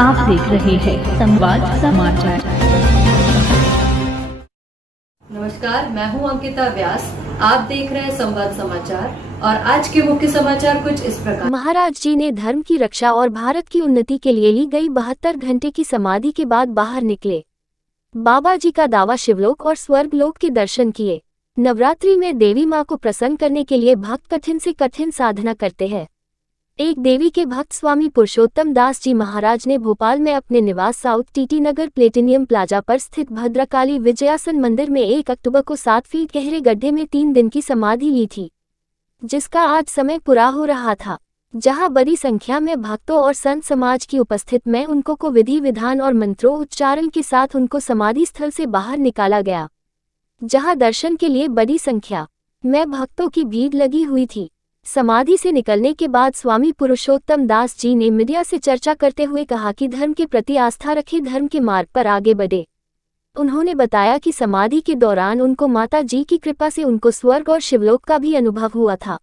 आप देख रहे हैं संवाद समाचार। नमस्कार, मैं हूं अंकिता व्यास। आप देख रहे हैं संवाद समाचार और आज के मुख्य समाचार कुछ इस प्रकार। महाराज जी ने धर्म की रक्षा और भारत की उन्नति के लिए ली गई 72 घंटे की समाधि के बाद बाहर निकले। बाबा जी का दावा शिवलोक और स्वर्गलोक के दर्शन किए। नवरात्रि में देवी मां को प्रसन्न करने के लिए भक्त कठिन से कठिन साधना करते हैं। एक देवी के भक्त स्वामी पुरुषोत्तम दास जी महाराज ने भोपाल में अपने निवास साउथ टीटी नगर प्लेटिनियम प्लाजा पर स्थित भद्रकाली विजयासन मंदिर में 1 अक्टूबर को 7 फीट गहरे गड्ढे में 3 दिन की समाधि ली थी, जिसका आज समय पूरा हो रहा था। जहां बड़ी संख्या में भक्तों और संत समाज की उपस्थित में उनको को विधि विधान और मंत्रों उच्चारण के साथ उनको समाधि स्थल से बाहर निकाला गया, जहां दर्शन के लिए बड़ी संख्या में भक्तों की भीड़ लगी हुई थी। समाधि से निकलने के बाद स्वामी पुरुषोत्तम दास जी ने मीडिया से चर्चा करते हुए कहा कि धर्म के प्रति आस्था रखे, धर्म के मार्ग पर आगे बढ़े। उन्होंने बताया कि समाधि के दौरान उनको माता जी की कृपा से उनको स्वर्ग और शिवलोक का भी अनुभव हुआ था।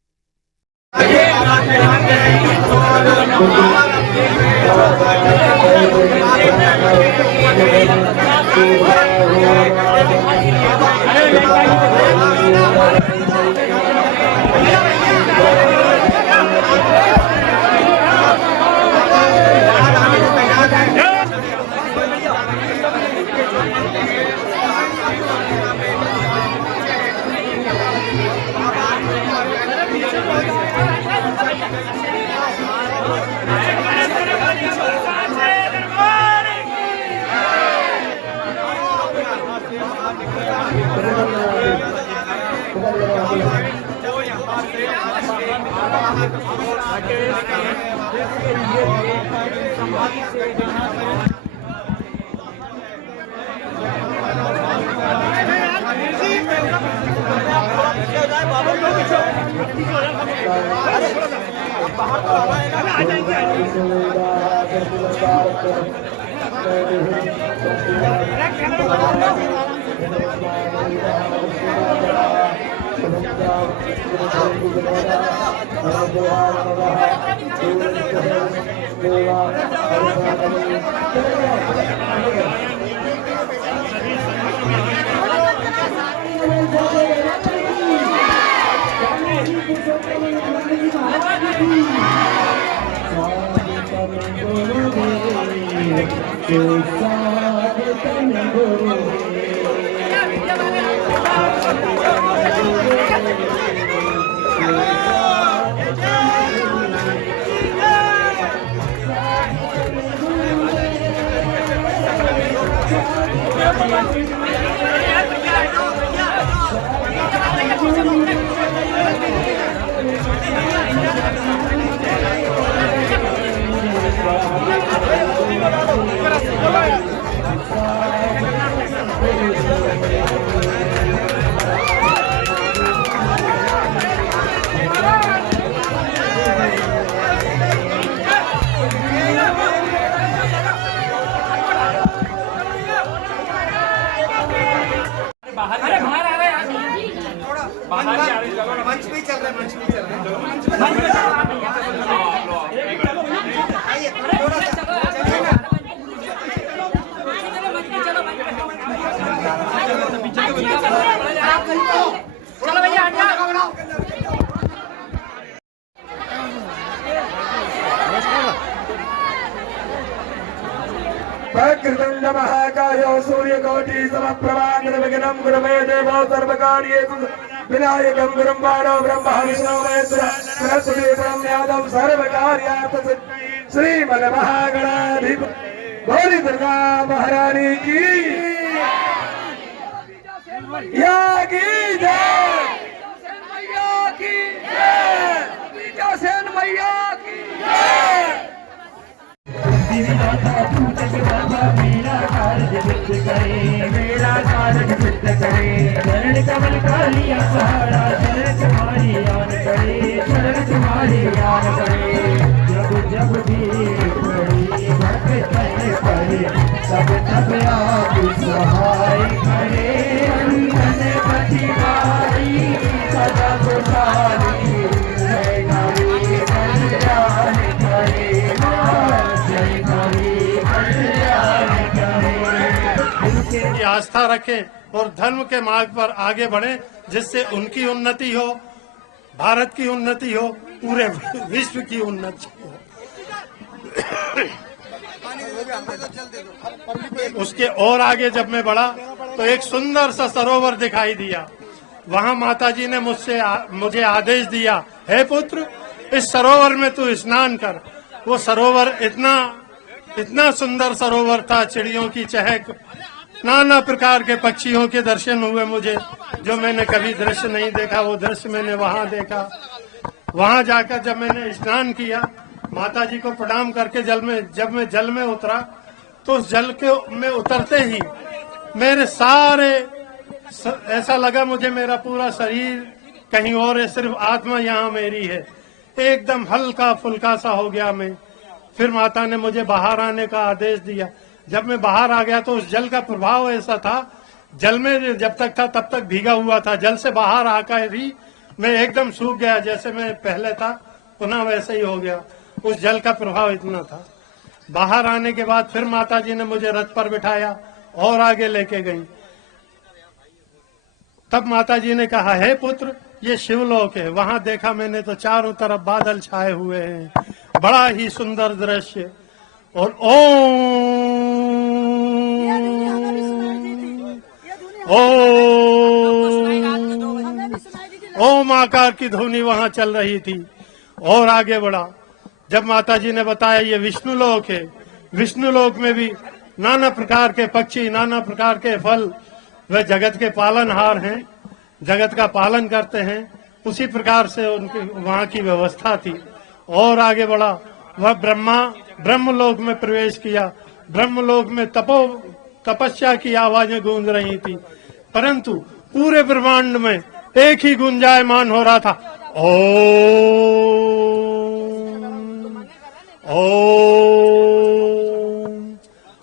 मंच भी चल रहा है, मंच भी चल रहा है। चलो भैया प्रकृतं महाकायो सूर्यकोटि समप्रभा निर्विघ्नं गुरुमे देवो सर्वकार्येषु विनायकं गुरुं बाणो ब्रह्मा विष्णु महेश्वर सरस्वती ब्रह्मयादं सर्वकार्यात् श्रीमन्महागणाधिपति गौरी दुर्गा महारानी की या की जय, मैया की जय, विजयसेन मैया की जय। मेरा कार्य सिद्ध करे, मेरा कार्य सिद्ध करे। चरण कमल का लिया सहारा, चरण तुम्हारी याद करे, चरण तुम्हारी याद करे। जब जब भी पड़ी भक्त पड़े, तब तब आप सहाय करे। अंधन प्रतिवारी सदा पुकारी, जय करी कल्याण करे, जय करी आस्था रखें और धर्म के मार्ग पर आगे बढ़ें, जिससे उनकी उन्नति हो, भारत की उन्नति हो, पूरे विश्व की उन्नति हो। उसके और आगे जब मैं बढ़ा तो एक सुंदर सा सरोवर दिखाई दिया। वहां माताजी ने मुझे आदेश दिया, हे पुत्र, इस सरोवर में तू स्नान कर। वो सरोवर इतना सुंदर सरोवर था, चिड़ियों की चहक, नाना प्रकार के पक्षियों के दर्शन हुए मुझे, जो मैंने कभी दृश्य नहीं देखा, वो दृश्य मैंने वहां देखा। वहां जाकर जब मैंने स्नान किया, माताजी को प्रणाम करके जब मैं जल में उतरा, तो उस जल में उतरते ही मेरे ऐसा लगा मुझे मेरा पूरा शरीर कहीं और है, सिर्फ आत्मा यहाँ मेरी है। एकदम हल्का फुल्का सा हो गया मैं। फिर माता ने मुझे बाहर आने का आदेश दिया। जब मैं बाहर आ गया तो उस जल का प्रभाव ऐसा था, जल में जब तक था तब तक भीगा हुआ था, जल से बाहर आकर ही मैं एकदम सूख गया, जैसे मैं पहले था पुनः वैसे ही हो गया। उस जल का प्रभाव इतना था। बाहर आने के बाद फिर माताजी ने मुझे रथ पर बिठाया और आगे लेके गई। तब माताजी ने कहा, हे पुत्र, ये शिवलोक है। वहां देखा मैंने तो चारों तरफ बादल छाए हुए हैं, बड़ा ही सुंदर दृश्य। और ओम आकार की ध्वनि वहां चल रही थी। और आगे बढ़ा, जब माताजी ने बताया ये विष्णु लोक है, विष्णु लोक में भी नाना प्रकार के पक्षी, नाना प्रकार के फल, वे जगत के पालनहार हैं, जगत का पालन करते हैं। उसी प्रकार से उनकी वहां की व्यवस्था थी। और आगे बढ़ा, वह ब्रह्मलोक में प्रवेश किया। ब्रह्मलोक में तपस्या की आवाजें गूंज रही थी, परंतु पूरे ब्रह्मांड में एक ही गुंजायमान हो रहा था, ओम ओम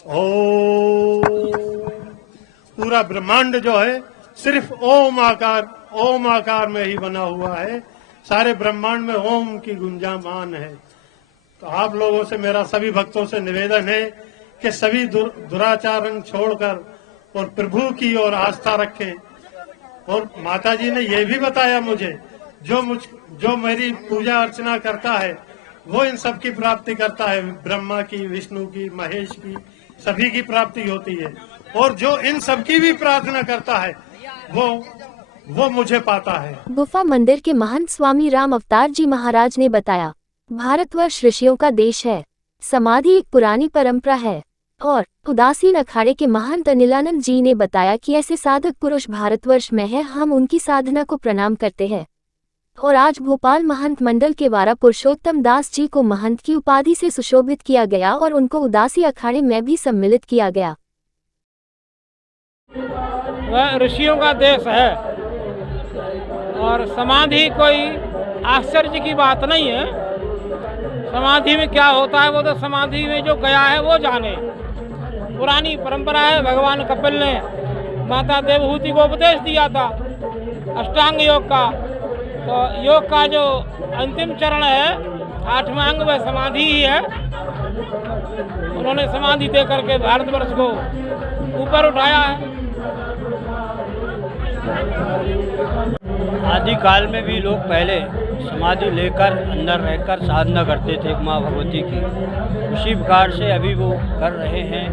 ओम। पूरा ब्रह्मांड जो है सिर्फ ओम आकार में ही बना हुआ है। सारे ब्रह्मांड में ओम की गुंजायमान है। तो आप लोगों से, मेरा सभी भक्तों से निवेदन है कि सभी दुराचरण छोड़कर और प्रभु की ओर आस्था रखें। और माताजी ने यह भी बताया मुझे, जो मेरी पूजा अर्चना करता है वो इन सब की प्राप्ति करता है। ब्रह्मा की, विष्णु की, महेश की, सभी की प्राप्ति होती है। और जो इन सब की भी प्रार्थना करता है वो मुझे पाता है। गुफा मंदिर के महंत स्वामी राम अवतार जी महाराज ने बताया, भारतवर्ष ऋषियों का देश है। समाधि एक पुरानी परंपरा है। और उदासीन अखाड़े के महंत अनिलानंद जी ने बताया कि ऐसे साधक पुरुष भारतवर्ष में है, हम उनकी साधना को प्रणाम करते हैं। और आज भोपाल महंत मंडल के द्वारा पुरुषोत्तम दास जी को महंत की उपाधि से सुशोभित किया गया और उनको उदासी अखाड़े में भी सम्मिलित किया गया। वह ऋषियों का देश है और समाधि कोई आश्चर्य की बात नहीं है। समाधि में क्या होता है वो तो समाधि में जो गया है वो जाने। पुरानी परंपरा है। भगवान कपिल ने माता देवहूति को उपदेश दिया था अष्टांग योग का। तो योग का जो अंतिम चरण है, 8वां अंग, वह समाधि ही है। उन्होंने समाधि दे करके भारतवर्ष को ऊपर उठाया है। आदि काल में भी लोग पहले समाधि लेकर अंदर रहकर साधना करते थे माँ भगवती की। उसी प्रकार से अभी वो कर रहे हैं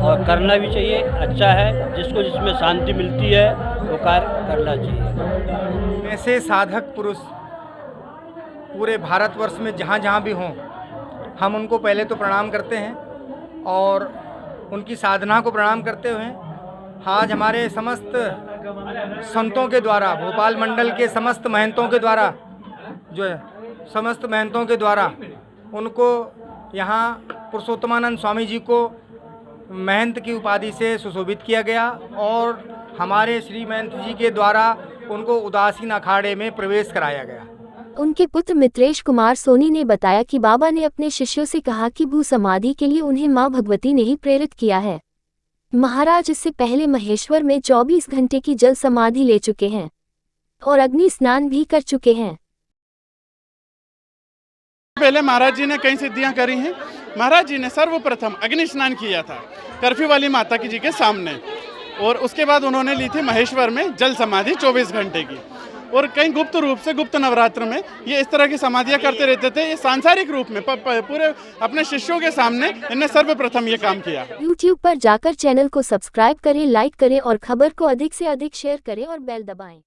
और करना भी चाहिए। अच्छा है, जिसको जिसमें शांति मिलती है वो कार्य करना चाहिए। ऐसे साधक पुरुष पूरे भारतवर्ष में जहाँ जहाँ भी हों, हम उनको पहले तो प्रणाम करते हैं और उनकी साधना को प्रणाम करते हुए आज हमारे समस्त संतों के द्वारा, भोपाल मंडल के समस्त महंतों के द्वारा, जो है समस्त महंतों के द्वारा उनको यहाँ पुरुषोत्तमानंद स्वामी जी को महंत की उपाधि से सुशोभित किया गया और हमारे श्री महंत जी के द्वारा उनको उदासीन अखाड़े में प्रवेश कराया गया। उनके पुत्र मित्रेश कुमार सोनी ने बताया कि बाबा ने अपने शिष्यों से कहा कि भू समाधि के लिए उन्हें मां भगवती ने ही प्रेरित किया है। महाराज इससे पहले महेश्वर में 24 घंटे की जल समाधि ले चुके हैं और अग्नि स्नान भी कर चुके हैं। पहले महाराज जी ने कई सिद्धियां करी हैं। महाराज जी ने सर्वप्रथम अग्नि स्नान किया था कर्फ्यू वाली माता की जी के सामने, और उसके बाद उन्होंने ली थी महेश्वर में जल समाधि 24 घंटे की। और कहीं गुप्त रूप से गुप्त नवरात्र में ये इस तरह की समाधियां करते रहते थे। ये सांसारिक रूप में पूरे अपने शिष्यों के सामने इन्हें सर्वप्रथम ये काम किया। YouTube पर जाकर चैनल को सब्सक्राइब करें, लाइक करें और खबर को अधिक से अधिक शेयर करें और बेल दबाएं।